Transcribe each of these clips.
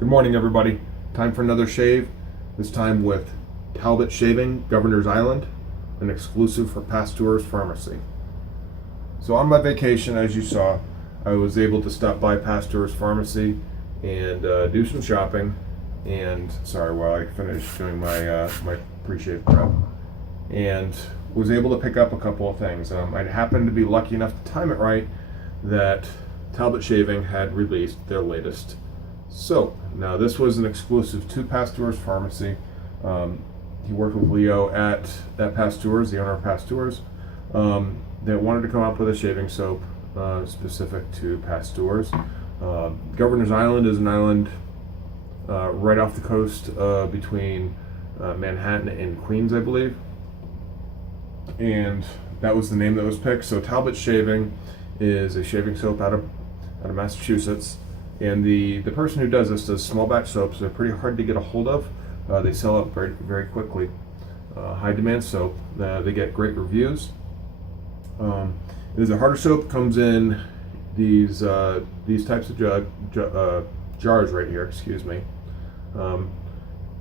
Good morning, everybody. Time for another shave, this time with Talbot Shaving, Governor's Island, an exclusive for Pasteur's Pharmacy. So on my vacation, as you saw, I was able to stop by Pasteur's Pharmacy and do some shopping. And sorry, while I finished doing my pre-shave prep, and was able to pick up a couple of things. I happened to be lucky enough to time it right that Talbot Shaving had released their latest soap. Now this was an exclusive to Pasteur's Pharmacy. He worked with Leo at Pasteur's, the owner of Pasteur's, that wanted to come up with a shaving soap specific to Pasteur's. Governor's Island is an island right off the coast between Manhattan and Queens, I believe. And that was the name that was picked. So Talbot Shaving is a shaving soap out of Massachusetts. And the person who does this does small batch soaps. They're pretty hard to get a hold of. They sell out very, very quickly. High demand soap. They get great reviews. It is a harder soap. Comes in these types of jars right here. Excuse me.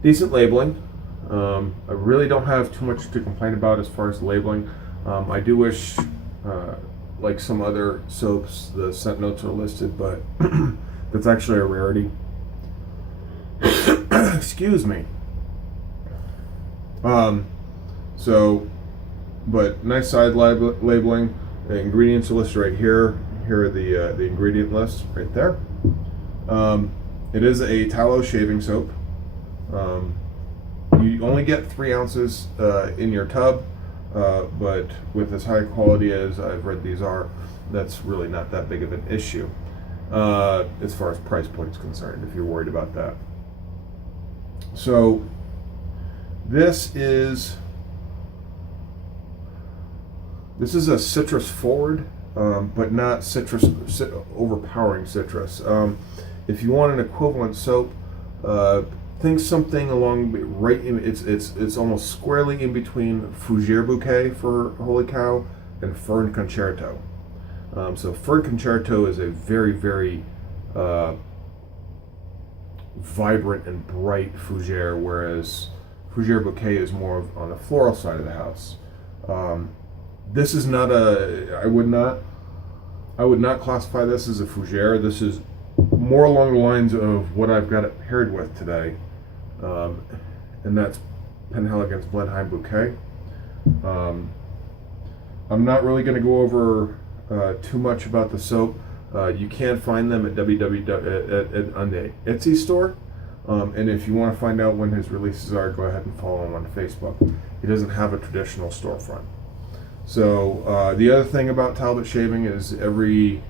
Decent labeling. I really don't have too much to complain about as far as labeling. I do wish, like some other soaps, the scent notes are listed, but that's actually a rarity. Excuse me. But nice side labeling. The ingredients are listed right here. Here are the ingredient list right there. It is a tallow shaving soap. You only get 3 ounces in your tub, but with as high quality as I've read these are, that's really not that big of an issue as far as price point is concerned, if you're worried about that. So this is a citrus forward, but not overpowering citrus. If you want an equivalent soap, think something along it's almost squarely in between Fougere Bouquet for Holy Cow and Fern Concerto. So Fern Concerto is a very, very vibrant and bright fougere, whereas Fougere Bouquet is more on the floral side of the house. This is not I would not classify this as a fougere. This is more along the lines of what I've got it paired with today, and that's Penhaligon's Blenheim Bouquet. I'm not really going to go over too much about the soap. You can find them at on the Etsy store, and if you want to find out when his releases are, go ahead and follow him on Facebook. He doesn't have a traditional storefront. So the other thing about Talbot Shaving is every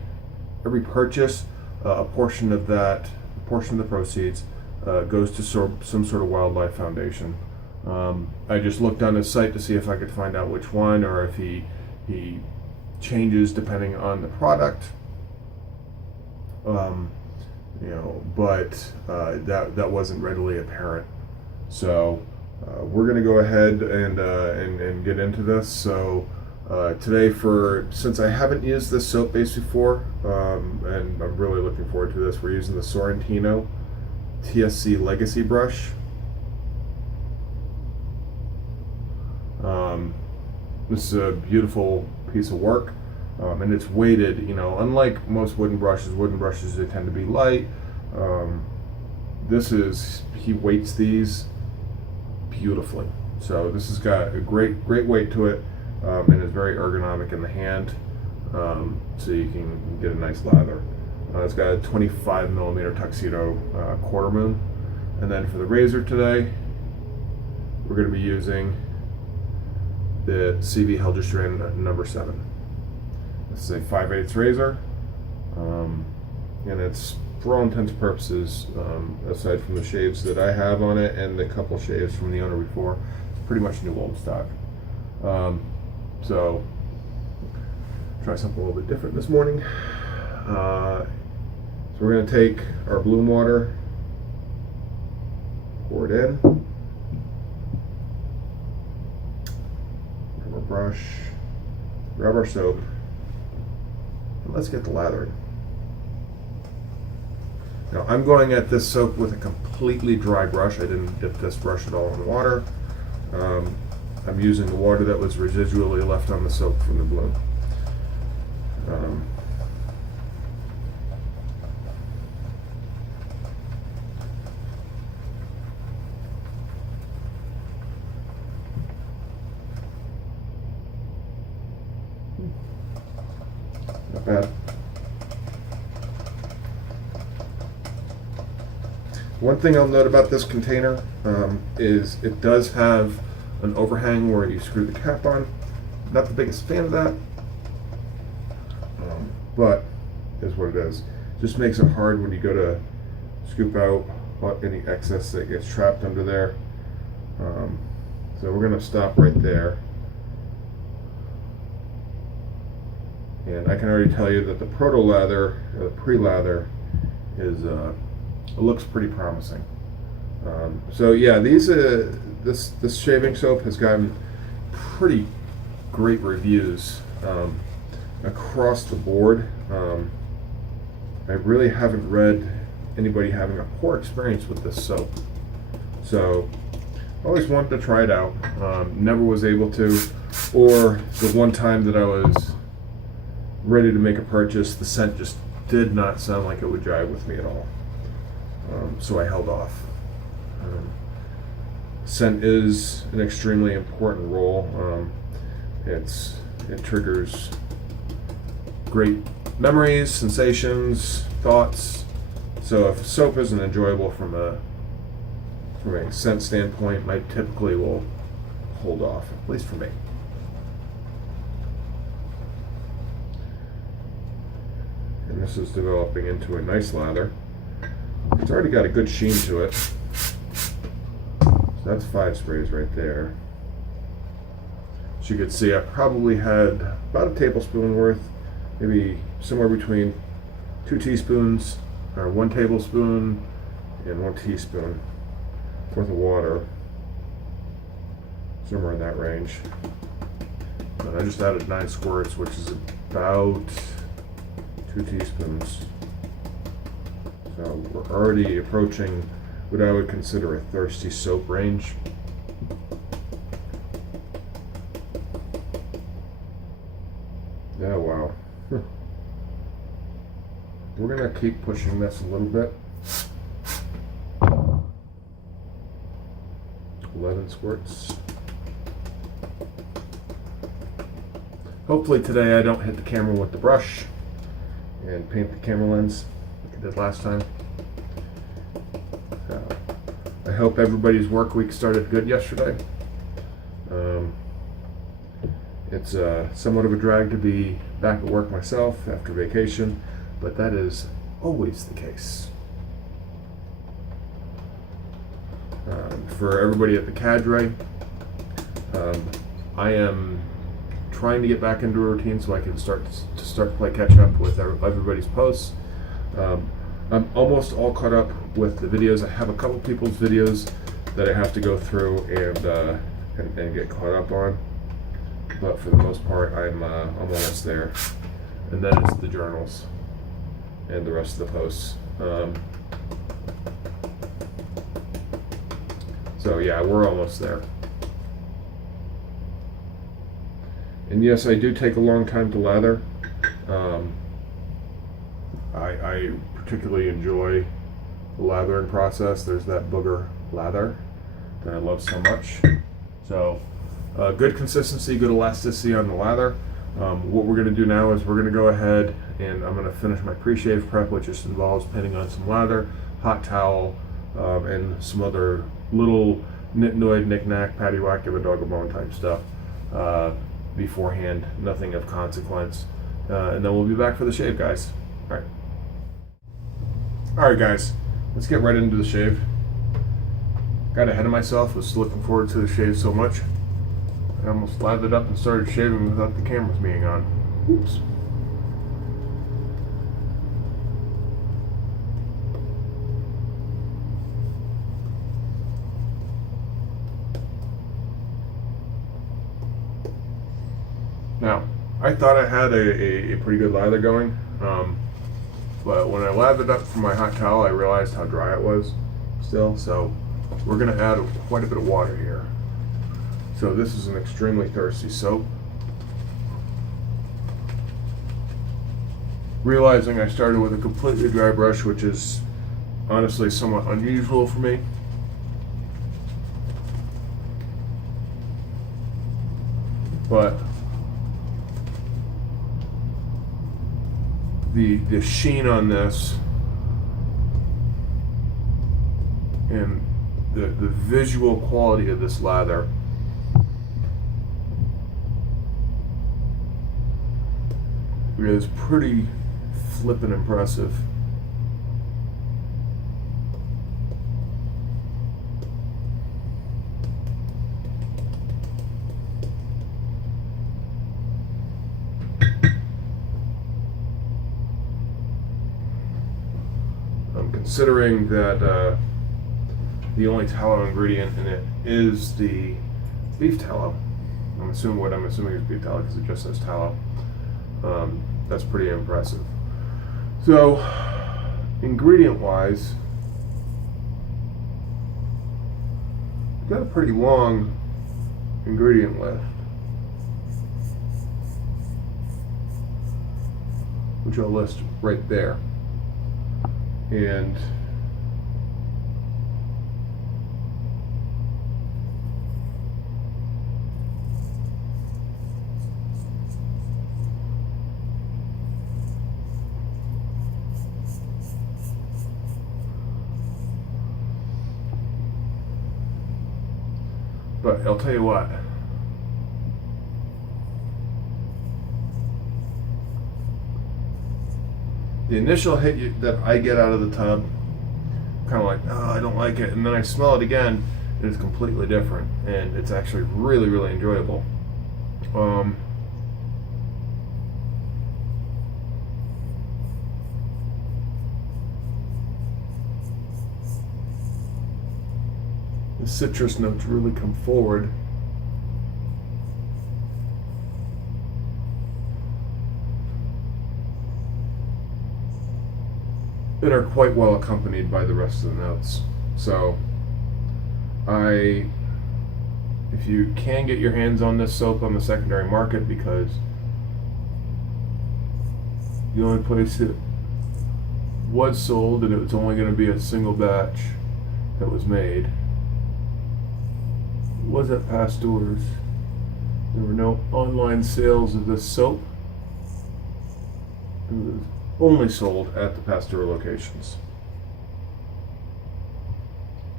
purchase, a portion of the proceeds goes to some sort of wildlife foundation. I just looked on his site to see if I could find out which one, or if he changes depending on the product. But that wasn't readily apparent. So we're going to go ahead and get into this. So today, since I haven't used this soap base before, and I'm really looking forward to this, we're using the Sorrentino TSC Legacy brush. This is a beautiful piece of work, and it's weighted. Unlike most wooden brushes they tend to be light. He weights these beautifully. So this has got a great weight to it, and is very ergonomic in the hand, so you can get a nice lather. It's got a 25 millimeter tuxedo quarter moon. And then for the razor today, we're going to be using the CV Helgestrand number 7. This is a 5/8 razor, and it's, for all intents and purposes, aside from the shaves that I have on it and the couple shaves from the owner before, it's pretty much new old stock. So try something a little bit different this morning. So we're going to take our bloom water, pour it in, grab our brush, grab our soap, and let's get the lathering. Now I'm going at this soap with a completely dry brush. I didn't dip this brush at all in water. I'm using the water that was residually left on the soap from the bloom. Not bad. One thing I'll note about this container is it does have an overhang where you screw the cap on. Not the biggest fan of that, but is what it is. Just makes it hard when you go to scoop out any excess that gets trapped under there. So we're going to stop right there. And I can already tell you that the proto lather, or the pre-lather, is it looks pretty promising. So yeah, this shaving soap has gotten pretty great reviews across the board. I really haven't read anybody having a poor experience with this soap. So I always wanted to try it out. Never was able to, or the one time that I was ready to make a purchase, the scent just did not sound like it would jive with me at all. So I held off. Scent is an extremely important role. It triggers great memories, sensations, thoughts. So if soap isn't enjoyable from a scent standpoint, I typically will hold off, at least for me. And this is developing into a nice lather. It's already got a good sheen to it. So that's 5 sprays right there. As you can see, I probably had about a tablespoon worth, maybe somewhere between 2 teaspoons, or 1 tablespoon and 1 teaspoon worth of water. Somewhere in that range. And I just added 9 squirts, which is about 2 teaspoons. So we're already approaching what I would consider a thirsty soap range. Oh wow. We're gonna keep pushing this a little bit. 11 squirts. Hopefully today I don't hit the camera with the brush and paint the camera lens like I did last time. I hope everybody's work week started good yesterday. It's somewhat of a drag to be back at work myself after vacation, but that is always the case. For everybody at the cadre, I am trying to get back into a routine so I can start to play catch up with everybody's posts. I'm almost all caught up with the videos. I have a couple people's videos that I have to go through and get caught up on, but for the most part, I'm almost there. And then it's the journals and the rest of the posts. So yeah, we're almost there. And yes, I do take a long time to lather. I particularly enjoy the lathering process. There's that booger lather that I love so much. So good consistency, good elasticity on the lather. What we're going to do now is we're going to go ahead and I'm going to finish my pre-shave prep, which just involves pinning on some lather, hot towel, and some other little nitnoid, knick-knack, patty-whack, give a dog a bone type stuff beforehand. Nothing of consequence. And then we'll be back for the shave, guys. Alright guys, let's get right into the shave. Got ahead of myself, was looking forward to the shave so much. I almost lathered up and started shaving without the cameras being on. Oops. Now, I thought I had a pretty good lather going, But when I lathered up from my hot towel, I realized how dry it was still. So we're going to add quite a bit of water here. So this is an extremely thirsty soap. Realizing I started with a completely dry brush, which is honestly somewhat unusual for me. But the sheen on this and the visual quality of this lather is pretty flippin' impressive. Considering that the only tallow ingredient in it is the beef tallow, I'm assuming is beef tallow because it just says tallow. That's pretty impressive. So, ingredient-wise, we've got a pretty long ingredient list, which I'll list right there. And but I'll tell you what, the initial hit that I get out of the tub, kind of like, oh, I don't like it, and then I smell it again, and it's completely different, and it's actually really, really enjoyable. The citrus notes really come forward. And are quite well accompanied by the rest of the notes. So, if you can get your hands on this soap on the secondary market, because the only place it was sold, and it was only going to be a single batch that was made, was at Pasteur's. There were no online sales of this soap. It was only sold at the Pasteur locations.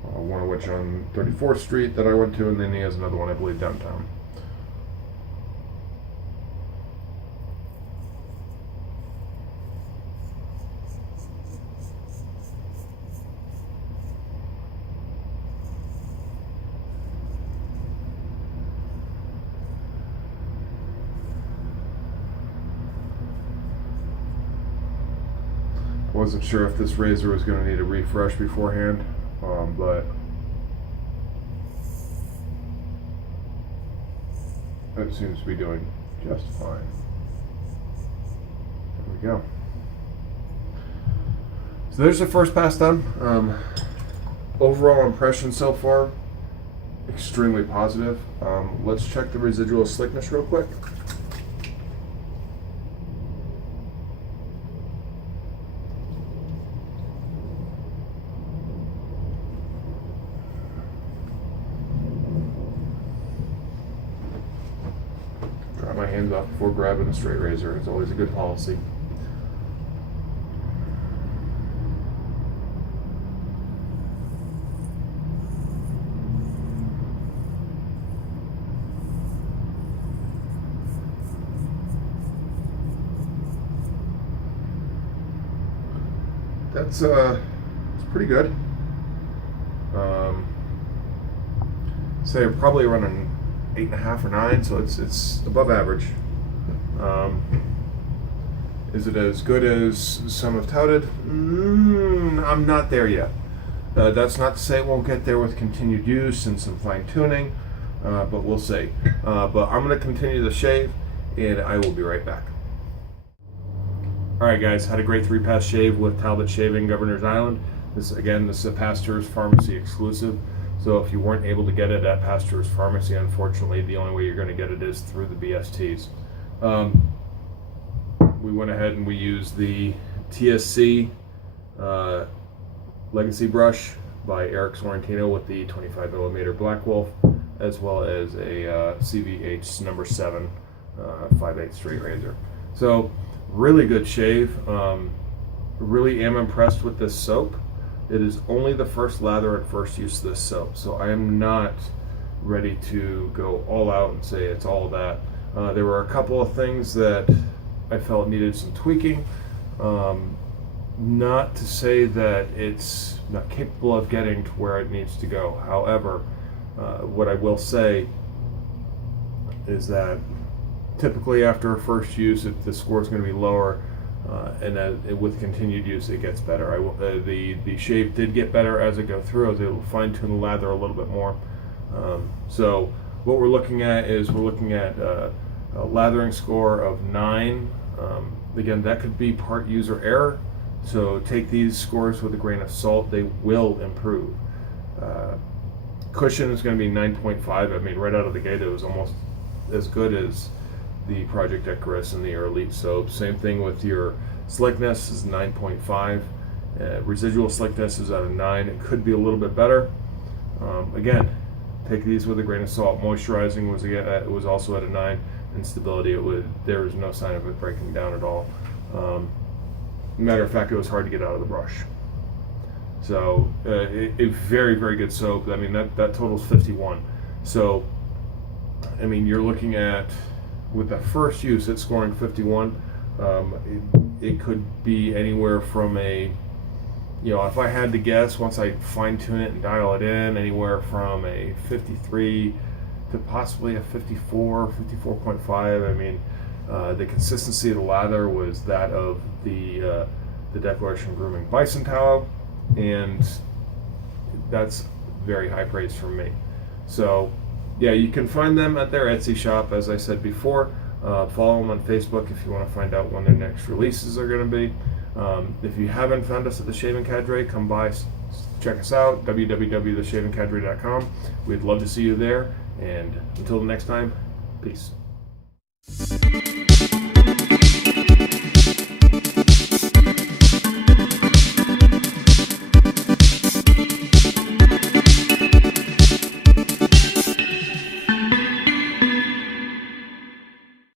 One of which on 34th Street that I went to, and then he has another one, I believe, downtown. Wasn't sure if this razor was going to need a refresh beforehand, but it seems to be doing just fine. There we go. So there's the first pass done. Overall impression so far, extremely positive. Let's check the residual slickness real quick. Dry my hands off before grabbing a straight razor. It's always a good policy. It's pretty good. Say probably around an 8.5 or 9, so it's above average. Is it as good as some have touted? I'm not there yet. That's not to say it won't get there with continued use and some fine tuning, but we'll see. But I'm going to continue the shave, and I will be right back. All right, guys, had a great 3-pass shave with Talbot Shaving, Governor's Island. This is a Pasteur's Pharmacy exclusive. So if you weren't able to get it at Pasteur's Pharmacy, unfortunately, the only way you're going to get it is through the BSTs. We went ahead and we used the TSC Legacy brush by Eric Sorrentino with the 25mm Black Wolf, as well as a CVH number 7 5/8 straight razor. So really good shave. Really am impressed with this soap. It is only the first lather and first use of this soap, so I am not ready to go all out and say it's all that. There were a couple of things that I felt needed some tweaking. Not to say that it's not capable of getting to where it needs to go. However, what I will say is that typically after a first use, if the score is going to be lower, and with continued use, it gets better. The shave did get better as it go through. I was able to fine tune the lather a little bit more. So what we're looking at is a lathering score of 9. Again, that could be part user error. So take these scores with a grain of salt. They will improve. Cushion is going to be 9.5. I mean, right out of the gate, it was almost as good as the Project Icarus and the Elite soap. Same thing with your slickness is 9.5. Residual slickness is at a 9. It could be a little bit better. Again, take these with a grain of salt. Moisturizing was also at a 9, and stability there was no sign of it breaking down at all. Matter of fact, it was hard to get out of the brush. So a very, very good soap. I mean, that totals 51. So I mean, you're looking at, with the first use, it's scoring 51. It could be anywhere from if I had to guess, once I fine tune it and dial it in, anywhere from a 53 to possibly a 54, 54.5. I mean, the consistency of the lather was that of the Declaration Grooming Bison Tallow, and that's very high praise from me. So yeah, you can find them at their Etsy shop, as I said before. Follow them on Facebook if you want to find out when their next releases are going to be. If you haven't found us at The Shaving Cadre, come by, check us out, www.theshavingcadre.com. We'd love to see you there, and until the next time, peace.